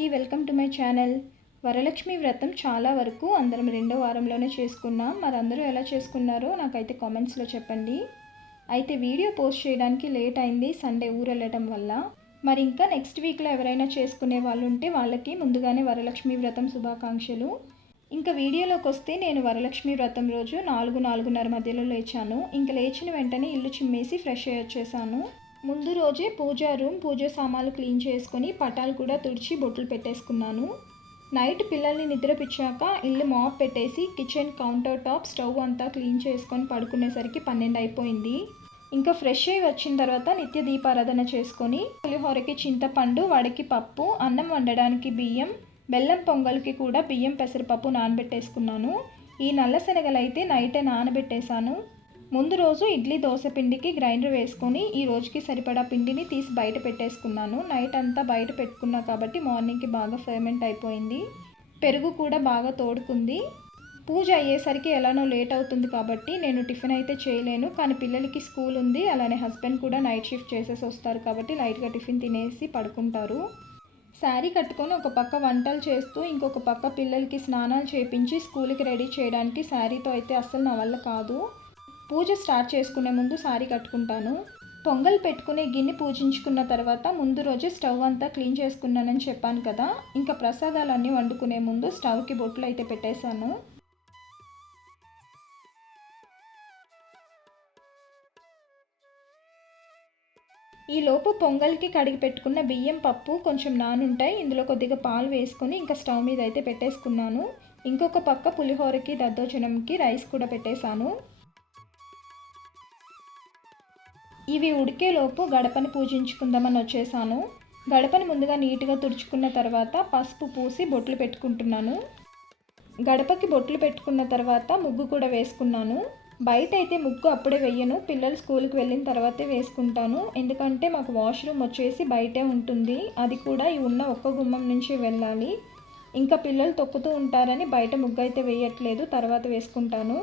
అందరికీ welcome to my channel. Varalakshmi వ్రతం చాలా వరకు అందరం రెండో వారంలోనే చేసుకున్నాం. మరి అందరూ ఎలా చేసుకున్నారో నాకైతే కామెంట్స్లో చెప్పండి. అయితే వీడియో పోస్ట్ చేయడానికి లేట్ అయింది, సండే ఊరు వెళ్ళడం వల్ల. మరి ఇంకా నెక్స్ట్ వీక్లో ఎవరైనా చేసుకునే వాళ్ళు ఉంటే వాళ్ళకి ముందుగానే వరలక్ష్మి వ్రతం శుభాకాంక్షలు. ఇంకా వీడియోలోకి వస్తే నేను వరలక్ష్మి వ్రతం రోజు 4-4:30 మధ్యలో లేచాను. ఇంకా లేచిన వెంటనే ఇల్లు చిమ్మేసి ఫ్రెష్ అయ్యి వచ్చేసాను. ముందు రోజే పూజా రూమ్, పూజ సామాన్లు క్లీన్ చేసుకొని పటాలు కూడా తుడిచి బొట్లు పెట్టేసుకున్నాను. నైట్ పిల్లల్ని నిద్రపిచ్చాక ఇల్లు మాప్ పెట్టేసి కిచెన్, కౌంటర్ టాప్, స్టవ్ అంతా క్లీన్ చేసుకొని పడుకునేసరికి 12 అయిపోయింది. ఇంకా ఫ్రెష్ అయ్యి వచ్చిన తర్వాత నిత్య దీపారాధన చేసుకొని పులిహోరకి చింతపండు, వడకి పప్పు, అన్నం వండడానికి బియ్యం, బెల్లం పొంగల్కి కూడా బియ్యం పెసరపప్పు నానబెట్టేసుకున్నాను. ఈ నల్ల శనగలు అయితే నైటే నానబెట్టేశాను. ముందు రోజు ఇడ్లీ దోశ పిండికి గ్రైండర్ వేసుకొని ఈ రోజుకి సరిపడా పిండిని తీసి బయట పెట్టేసుకున్నాను. నైట్ అంతా బయట పెట్టుకున్నా కాబట్టి మార్నింగ్కి బాగా ఫెర్మెంట్ అయిపోయింది. పెరుగు కూడా బాగా తోడుకుంది. పూజ అయ్యేసరికి ఎలానో లేట్ అవుతుంది కాబట్టి నేను టిఫిన్ అయితే చేయలేను. కానీ పిల్లలకి స్కూల్ ఉంది, అలానే హస్బెండ్ కూడా నైట్ షిఫ్ట్ చేసేసి వస్తారు కాబట్టి లైట్గా టిఫిన్ తినేసి పడుకుంటారు. శారీ కట్టుకొని ఒక పక్క వంటలు చేస్తూ ఇంకొక పక్క పిల్లలకి స్నానాలు చేయించి స్కూల్కి రెడీ చేయడానికి శారీతో అయితే అస్సలు నా వల్ల కాదు. పూజ స్టార్ట్ చేసుకునే ముందు సారీ కట్టుకుంటాను. పొంగల్ పెట్టుకునే గిన్నె పూజించుకున్న తర్వాత ముందు రోజే స్టవ్ అంతా క్లీన్ చేసుకున్నానని చెప్పాను కదా. ఇంకా ప్రసాదాలన్నీ వండుకునే ముందు స్టవ్కి బొట్లు అయితే పెట్టేశాను. ఈలోపు పొంగల్కి కడిగి పెట్టుకున్న బియ్యం, పప్పు కొంచెం నానుంటాయి. ఇందులో కొద్దిగా పాలు వేసుకొని ఇంకా స్టవ్ మీద అయితే పెట్టేసుకున్నాను. ఇంకొక పక్క పులిహోరకి, దద్దోజనంకి రైస్ కూడా పెట్టేశాను. ఇవి ఉడికేలోపు గడపని పూజించుకుందామని వచ్చేసాను. గడపని ముందుగా నీట్గా తుడుచుకున్న తర్వాత పసుపు పూసి బొట్లు పెట్టుకుంటున్నాను. గడపకి బొట్లు పెట్టుకున్న తర్వాత ముగ్గు కూడా వేసుకున్నాను. బయట అయితే ముగ్గు అప్పుడే వేయను, పిల్లలు స్కూల్కి వెళ్ళిన తర్వాతే వేసుకుంటాను. ఎందుకంటే మాకు వాష్రూమ్ వచ్చేసి బయటే ఉంటుంది, అది కూడా ఈ ఉన్న ఒక్క గుమ్మం నుంచి వెళ్ళాలి. ఇంకా పిల్లలు తొక్కుతూ ఉంటారని బయట ముగ్గు అయితే వేయట్లేదు, తర్వాత వేసుకుంటాను.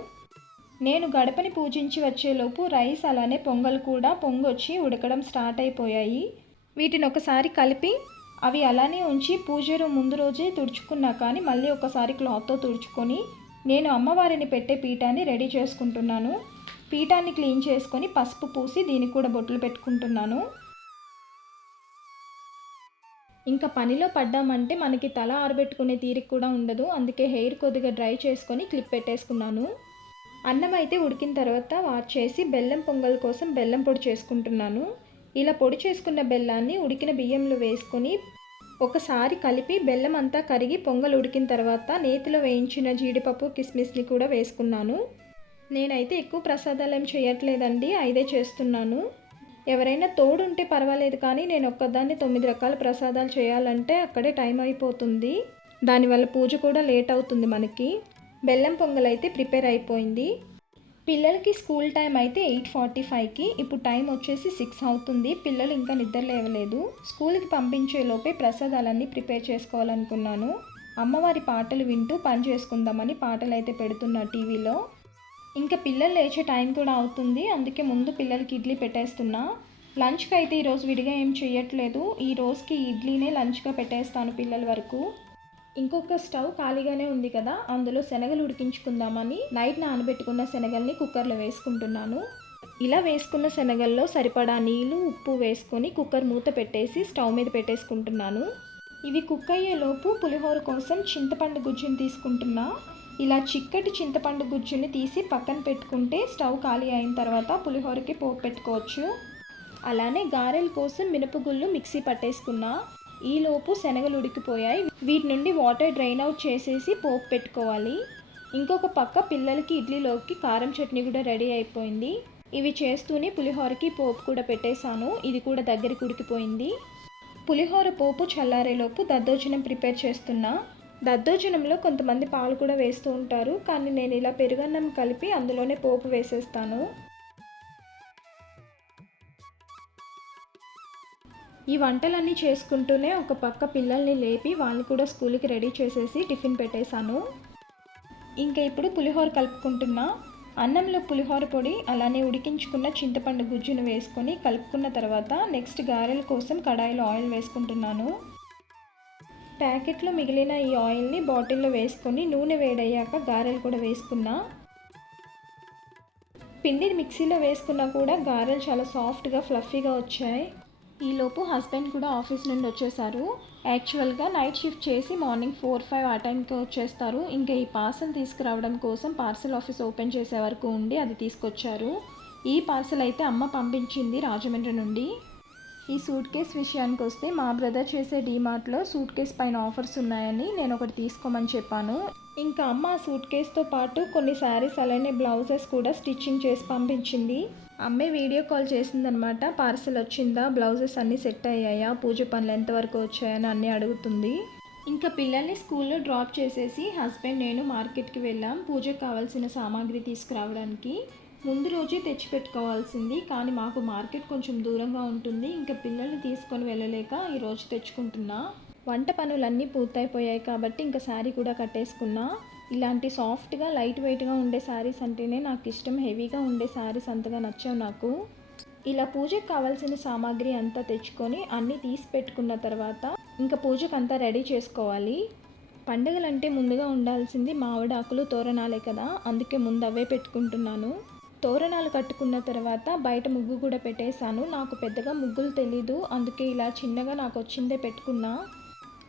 నేను గడపని పూజించి వచ్చేలోపు రైస్ అలానే పొంగల్ కూడా పొంగొచ్చి ఉడకడం స్టార్ట్ అయిపోయాయి. వీటిని ఒకసారి కలిపి అవి అలానే ఉంచి పూజ రూమ్ ముందు రోజే తుడుచుకున్నా కానీ మళ్ళీ ఒకసారి క్లాత్తో తుడుచుకొని నేను అమ్మవారిని పెట్టే పీఠాన్ని రెడీ చేసుకుంటున్నాను. పీఠాన్ని క్లీన్ చేసుకొని పసుపు పూసి దీనికి కూడా బొట్లు పెట్టుకుంటున్నాను. ఇంకా పనిలో పడ్డామంటే మనకి తల ఆరబెట్టుకునే తీరిక కూడా ఉండదు, అందుకే హెయిర్ కొద్దిగా డ్రై చేసుకొని క్లిప్ పెట్టేసుకున్నాను. అన్నం అయితే ఉడికిన తర్వాత వాట్ చేసి బెల్లం పొంగల్ కోసం బెల్లం పొడి చేసుకుంటున్నాను. ఇలా పొడి చేసుకున్న బెల్లాన్ని ఉడికిన బియ్యంలో వేసుకొని ఒకసారి కలిపి బెల్లం అంతా కరిగి పొంగల్ ఉడికిన తర్వాత నేతిలో వేయించిన జీడిపప్పు, కిస్మిస్ని కూడా వేసుకున్నాను. నేనైతే ఎక్కువ ప్రసాదాలు ఏం చేయట్లేదండి, 5 చేస్తున్నాను. ఎవరైనా తోడుంటే పర్వాలేదు, కానీ నేను ఒక్కదాన్ని 9 రకాల ప్రసాదాలు చేయాలంటే అక్కడే టైం అయిపోతుంది. దానివల్ల పూజ కూడా లేట్ అవుతుంది మనకి. బెల్లం పొంగల్ అయితే ప్రిపేర్ అయిపోయింది. పిల్లలకి స్కూల్ టైం అయితే 8:45కి, ఇప్పుడు టైం వచ్చేసి 6 అవుతుంది. పిల్లలు ఇంకా నిద్ర లేవలేదు. స్కూల్కి పంపించే లోపే ప్రసాదాలన్నీ ప్రిపేర్ చేసుకోవాలనుకున్నాను. అమ్మవారి పాటలు వింటూ పని చేసుకుందామని పాటలు అయితే పెడుతున్నా టీవీలో. ఇంకా పిల్లలు లేచే టైం కూడా అవుతుంది, అందుకే ముందు పిల్లలకి ఇడ్లీ పెట్టేస్తున్నా. లంచ్కి అయితే ఈరోజు విడిగా ఏం చేయట్లేదు, ఈ రోజుకి ఇడ్లీనే లంచ్గా పెట్టేస్తాను పిల్లల వరకు. ఇంకొక స్టవ్ ఖాళీగానే ఉంది కదా, అందులో శనగలు ఉడికించుకుందామని నైట్ నానబెట్టుకున్న శనగల్ని కుక్కర్లో వేసుకుంటున్నాను. ఇలా వేసుకున్న శనగల్లో సరిపడా నీళ్ళు, ఉప్పు వేసుకొని కుక్కర్ మూత పెట్టేసి స్టవ్ మీద పెట్టేసుకుంటున్నాను. ఇవి కుక్ అయ్యేలోపు పులిహోర కోసం చింతపండు గుజ్జుని తీసుకుంటున్నా. ఇలా చిక్కటి చింతపండు గుజ్జుని తీసి పక్కన పెట్టుకుంటే స్టవ్ ఖాళీ అయిన తర్వాత పులిహోరకి పోపు పెట్టుకోవచ్చు. అలానే గారెల కోసం మినపగుళ్ళు మిక్సీ పట్టేసుకున్నా. ఈలోపు శనగలు ఉడికిపోయాయి, వీటి నుండి వాటర్ డ్రైన్ అవుట్ చేసేసి పోపు పెట్టుకోవాలి. ఇంకొక పక్క పిల్లలకి ఇడ్లీలోకి కారం చట్నీ కూడా రెడీ అయిపోయింది. ఇవి చేస్తూనే పులిహోరకి పోపు కూడా పెట్టేశాను, ఇది కూడా దగ్గరికి ఉడికిపోయింది. పులిహోర పోపు చల్లారేలోపు దద్దోజనం ప్రిపేర్ చేస్తున్నా. దద్దోజనంలో కొంతమంది పాలు కూడా వేస్తూ ఉంటారు, కానీ నేను ఇలా పెరుగన్నం కలిపి అందులోనే పోపు వేసేస్తాను. ఈ వంటలన్నీ చేసుకుంటూనే ఒక పక్క పిల్లల్ని లేపి వాళ్ళని కూడా స్కూల్కి రెడీ చేసేసి టిఫిన్ పెట్టేశాను. ఇంకా ఇప్పుడు పులిహోర కలుపుకుంటున్నా. అన్నంలో పులిహోర పొడి అలానే ఉడికించుకున్న చింతపండు గుజ్జును వేసుకొని కలుపుకున్న తర్వాత నెక్స్ట్ గారెల కోసం కడాయిలో ఆయిల్ వేసుకుంటున్నాను. ప్యాకెట్లో మిగిలిన ఈ ఆయిల్ని బాటిల్లో వేసుకొని నూనె వేడయ్యాక గారెలు కూడా వేసుకున్నా. పిండిని మిక్సీలో వేసుకున్నా కూడా గారెలు చాలా సాఫ్ట్గా ఫ్లఫీగా వచ్చాయి. ఈలోపు హస్బెండ్ కూడా ఆఫీస్ నుండి వచ్చేసారు. యాక్చువల్గా నైట్ షిఫ్ట్ చేసి మార్నింగ్ 4-5 ఆ టైంకి వచ్చేస్తారు. ఇంకా ఈ పార్సల్ తీసుకురావడం కోసం పార్సల్ ఆఫీస్ ఓపెన్ చేసే వరకు ఉండి అది తీసుకొచ్చారు. ఈ పార్సల్ అయితే అమ్మ పంపించింది రాజమండ్రి నుండి. ఈ సూట్ కేస్ విషయానికి వస్తే మా బ్రదర్ చేసే డీమార్ట్లో సూట్ కేస్ పైన ఆఫర్స్ ఉన్నాయని నేను ఒకటి తీసుకోమని చెప్పాను. ఇంకా అమ్మ ఆ సూట్ కేస్తో పాటు కొన్ని శారీస్ అలానే బ్లౌజెస్ కూడా స్టిచ్చింగ్ చేసి పంపించింది. అమ్మే వీడియో కాల్ చేసిందనమాట. పార్సల్ వచ్చిందా, బ్లౌజెస్ అన్నీ సెట్ అయ్యాయా, పూజ పనులు ఎంతవరకు వచ్చాయని అన్నీ అడుగుతుంది. ఇంకా పిల్లల్ని స్కూల్లో డ్రాప్ చేసేసి హస్బెండ్ నేను మార్కెట్కి వెళ్ళాం పూజకు కావాల్సిన సామాగ్రి తీసుకురావడానికి. ముందు రోజే తెచ్చిపెట్టుకోవాల్సింది, కానీ మాకు మార్కెట్ కొంచెం దూరంగా ఉంటుంది. ఇంకా పిల్లల్ని తీసుకొని వెళ్ళలేక ఈరోజు తెచ్చుకుంటున్నా. వంట పనులన్నీ పూర్తయిపోయాయి కాబట్టి ఇంకా శారీ కూడా కట్టేసుకున్నా. ఇలాంటి సాఫ్ట్గా లైట్ వెయిట్గా ఉండే శారీస్ అంటేనే నాకు ఇష్టం. హెవీగా ఉండే శారీస్ అంతగా నచ్చవు నాకు. ఇలా పూజకు కావాల్సిన సామాగ్రి అంతా తెచ్చుకొని అన్నీ తీసి పెట్టుకున్న తర్వాత ఇంకా పూజకు అంతా రెడీ చేసుకోవాలి. పండుగలంటే ముందుగా ఉండాల్సింది మామిడాకులు తోరణాలే కదా, అందుకే ముందు అవే పెట్టుకుంటున్నాను. తోరణాలు కట్టుకున్న తర్వాత బయట ముగ్గు కూడా పెట్టేశాను. నాకు పెద్దగా ముగ్గులు తెలీదు, అందుకే ఇలా చిన్నగా నాకు వచ్చిందే పెట్టుకున్నా.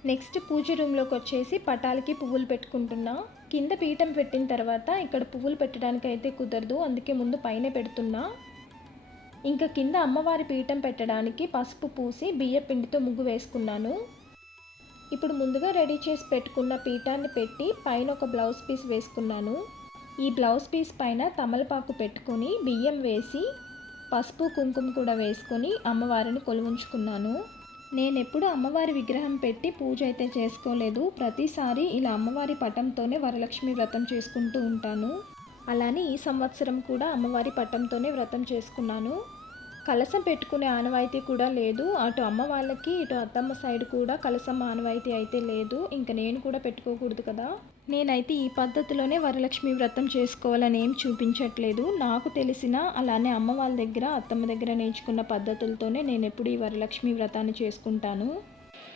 నెక్స్ట్ పూజ రూమ్లోకి వచ్చేసి పటాలకి పువ్వులు పెట్టుకుంటున్నా. కింద పీఠం పెట్టిన తర్వాత ఇక్కడ పువ్వులు పెట్టడానికి అయితే కుదరదు, అందుకే ముందు పైన పెడుతున్నా. ఇంకా కింద అమ్మవారి పీఠం పెట్టడానికి పసుపు పూసి బియ్య పిండితో ముగ్గు వేసుకున్నాను. ఇప్పుడు ముందుగా రెడీ చేసి పెట్టుకున్న పీఠాన్ని పెట్టి పైన ఒక బ్లౌజ్ పీస్ వేసుకున్నాను. ఈ బ్లౌజ్ పీస్ పైన తమలపాకు పెట్టుకొని బియ్యం వేసి పసుపు కుంకుమ కూడా వేసుకొని అమ్మవారిని కొలువుంచుకున్నాను. నేనెప్పుడు అమ్మవారి విగ్రహం పెట్టి పూజ అయితే చేసుకోలేదు. ప్రతిసారి ఇలా అమ్మవారి పటంతోనే వరలక్ష్మి వ్రతం చేసుకుంటూ ఉంటాను. అలానే ఈ సంవత్సరం కూడా అమ్మవారి పటంతోనే వ్రతం చేసుకున్నాను. కలశం పెట్టుకునే ఆనవాయితీ కూడా లేదు. అటు అమ్మ వాళ్ళకి ఇటు అత్తమ్మ సైడ్ కూడా కలశం ఆనవాయితీ అయితే లేదు. ఇంకా నేను కూడా పెట్టుకోకూడదు కదా. నేనైతే ఈ పద్ధతిలోనే వరలక్ష్మి వ్రతం చేసుకోవాలని ఏం చూపించట్లేదు. నాకు తెలిసిన అలానే అమ్మ వాళ్ళ దగ్గర అత్తమ్మ దగ్గర నేర్చుకున్న పద్ధతులతోనే నేను ఎప్పుడు ఈ వరలక్ష్మి వ్రతాన్ని చేసుకుంటాను.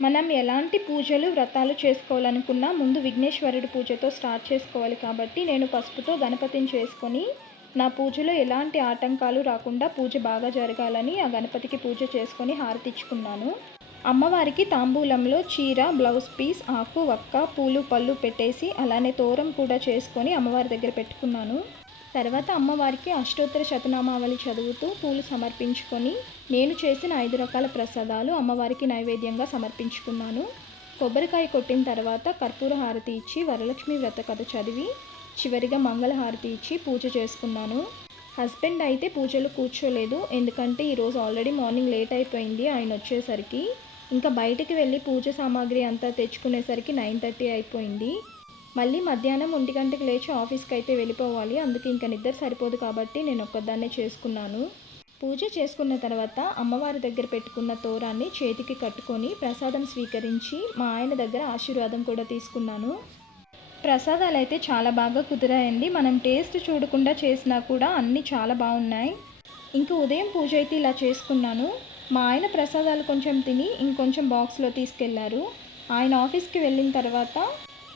మనం ఎలాంటి పూజలు వ్రతాలు చేసుకోవాలనుకున్నా ముందు విఘ్నేశ్వరుడి పూజతో స్టార్ట్ చేసుకోవాలి. కాబట్టి నేను పసుపుతో గణపతిని చేసుకొని నా పూజలో ఎలాంటి ఆటంకాలు రాకుండా పూజ బాగా జరగాలని ఆ గణపతికి పూజ చేసుకొని హారతిచ్చుకున్నాను. అమ్మవారికి తాంబూలంలో చీర, బ్లౌజ్ పీస్, ఆకు, వక్క, పూలు, పళ్ళు పెట్టేసి అలానే తోరం కూడా చేసుకొని అమ్మవారి దగ్గర పెట్టుకున్నాను. తర్వాత అమ్మవారికి అష్టోత్తర శతనామావళి చదువుతూ పూలు సమర్పించుకొని నేను చేసిన 5 రకాల ప్రసాదాలు అమ్మవారికి నైవేద్యంగా సమర్పించుకున్నాను. కొబ్బరికాయ కొట్టిన తర్వాత కర్పూర హారతి ఇచ్చి వరలక్ష్మి వ్రత కథ చదివి చివరిగా మంగళహారతి ఇచ్చి పూజ చేసుకున్నాను. హస్బెండ్ అయితే పూజలు కూర్చోలేదు, ఎందుకంటే ఈరోజు ఆల్రెడీ మార్నింగ్ లేట్ అయిపోయింది ఆయన వచ్చేసరికి. ఇంకా బయటికి వెళ్ళి పూజ సామాగ్రి అంతా తెచ్చుకునేసరికి 9:30 అయిపోయింది. మళ్ళీ మధ్యాహ్నం 1 గంటకి లేచి ఆఫీస్కి అయితే వెళ్ళిపోవాలి. అందుకే ఇంకా నిద్ర సరిపోదు కాబట్టి నేను ఒక్కదాన్నే చేసుకున్నాను. పూజ చేసుకున్న తర్వాత అమ్మవారి దగ్గర పెట్టుకున్న తోరాన్ని చేతికి కట్టుకొని ప్రసాదం స్వీకరించి మా ఆయన దగ్గర ఆశీర్వాదం కూడా తీసుకున్నాను. ప్రసాదాలు అయితే చాలా బాగా కుదిరాయండి. మనం టేస్ట్ చూడకుండా చేసినా కూడా అన్నీ చాలా బాగున్నాయి. ఇంకా ఉదయం పూజ అయితే ఇలా చేసుకున్నాను. మా ఆయన ప్రసాదాలు కొంచెం తిని ఇంకొంచెం బాక్స్లో తీసుకెళ్లారు. ఆయన ఆఫీస్కి వెళ్ళిన తర్వాత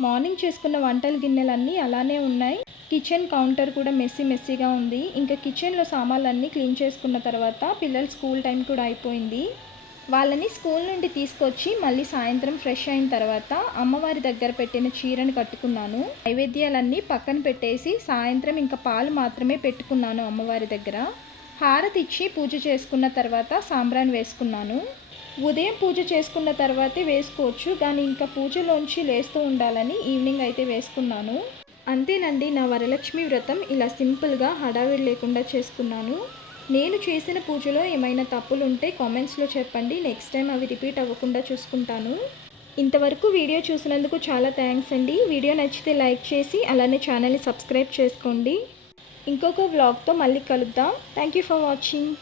మార్నింగ్ చేసుకున్న వంటల గిన్నెలన్నీ అలానే ఉన్నాయి. కిచెన్ కౌంటర్ కూడా మెస్సీగా ఉంది. ఇంకా కిచెన్లో సామాన్లన్నీ క్లీన్ చేసుకున్న తర్వాత పిల్లల స్కూల్ టైం కూడా అయిపోయింది. వాళ్ళని స్కూల్ నుండి తీసుకొచ్చి మళ్ళీ సాయంత్రం ఫ్రెష్ అయిన తర్వాత అమ్మవారి దగ్గర పెట్టిన చీరను కట్టుకున్నాను. నైవేద్యాలన్నీ పక్కన పెట్టేసి సాయంత్రం ఇంకా పాలు మాత్రమే పెట్టుకున్నాను అమ్మవారి దగ్గర. హారతి ఇచ్చి పూజ చేసుకున్న తర్వాత సాంబ్రాణి వేసుకున్నాను. ఉదయం పూజ చేసుకున్న తర్వాతే వేసుకోవచ్చు, కానీ ఇంకా పూజలోంచి లేస్తూ ఉండాలని ఈవినింగ్ అయితే వేసుకున్నాను. అంతేనండి, నా వరలక్ష్మి వ్రతం ఇలా సింపుల్గా హడావిడి లేకుండా చేసుకున్నాను. నేను చేసిన పూజలో ఏమైనా తప్పులుంటే కామెంట్స్లో చెప్పండి. నెక్స్ట్ టైం అవి రిపీట్ అవ్వకుండా చూసుకుంటాను. ఇంతవరకు వీడియో చూసినందుకు చాలా థ్యాంక్స్ అండి. వీడియో నచ్చితే లైక్ చేసి అలానే ఛానల్ని సబ్స్క్రైబ్ చేసుకోండి. ఇంకొక వ్లాగ్తో మళ్ళీ కలుద్దాం. Thank you for watching.